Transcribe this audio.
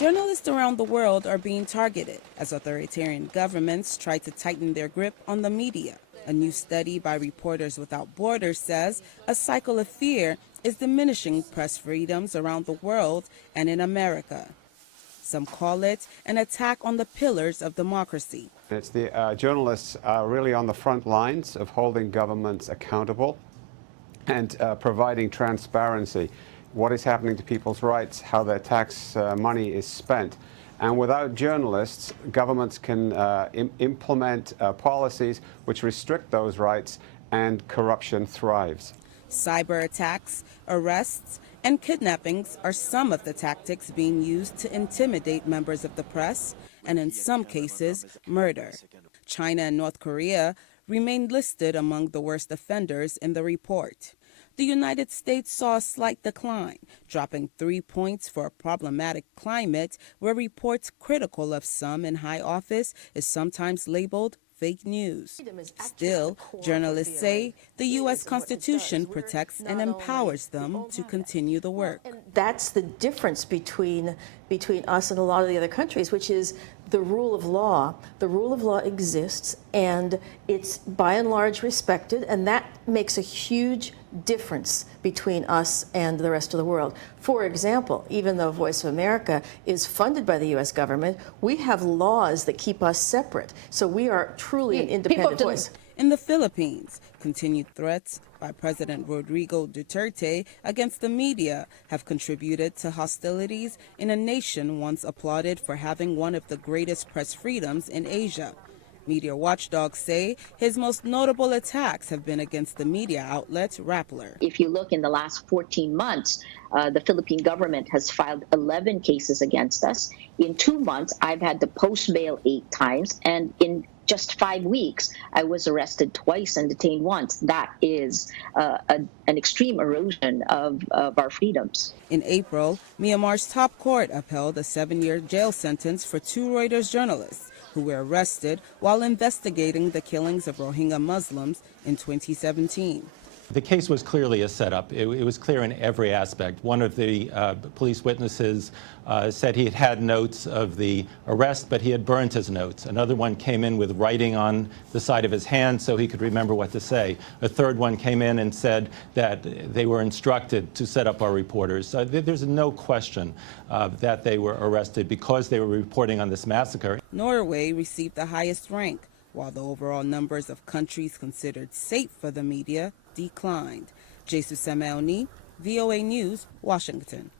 Journalists around the world are being targeted as authoritarian governments try to tighten their grip on the media. A new study by Reporters Without Borders says a cycle of fear is diminishing press freedoms around the world and in America. Some call it an attack on the pillars of democracy. It's the journalists are really on the front lines of holding governments accountable and providing transparency. What is happening to people's rights, how their tax money is spent. And without journalists, governments can implement policies which restrict those rights, and corruption thrives. Cyber attacks, arrests, and kidnappings are some of the tactics being used to intimidate members of the press, and in some cases, murder. China and North Korea remain listed among the worst offenders in the report. The United States saw a slight decline, dropping 3 points for a problematic climate where reports critical of some in high office is sometimes labeled fake news. Still, journalists say the U.S. Constitution protects and empowers them to continue the work. And that's the difference between us and a lot of the other countries, which is the rule of law. The rule of law exists, and it's by and large respected, and that makes a huge difference between us and the rest of the world. For example, even though Voice of America is funded by the U.S. government, we have laws that keep us separate. So we are truly an independent voice. In the Philippines, continued threats by President Rodrigo Duterte against the media have contributed to hostilities in a nation once applauded for having one of the greatest press freedoms in Asia. Media watchdogs say his most notable attacks have been against the media outlet Rappler. If you look in the last 14 months, the Philippine government has filed 11 cases against us. In 2 months, I've had to post bail 8 times, and in just 5 weeks, I was arrested twice and detained once. That is an extreme erosion of our freedoms. In April, Myanmar's top court upheld a 7-year jail sentence for 2 Reuters journalists who were arrested while investigating the killings of Rohingya Muslims in 2017. The case was clearly a setup. It was clear in every aspect. One of the police witnesses said he had had notes of the arrest, but he had burned his notes. Another one came in with writing on the side of his hand so he could remember what to say. A third one came in and said that they were instructed to set up our reporters. There's no question that they were arrested because they were reporting on this massacre. Norway received the highest rank, while the overall numbers of countries considered safe for the media declined. Jesus Samaoni, VOA News, Washington.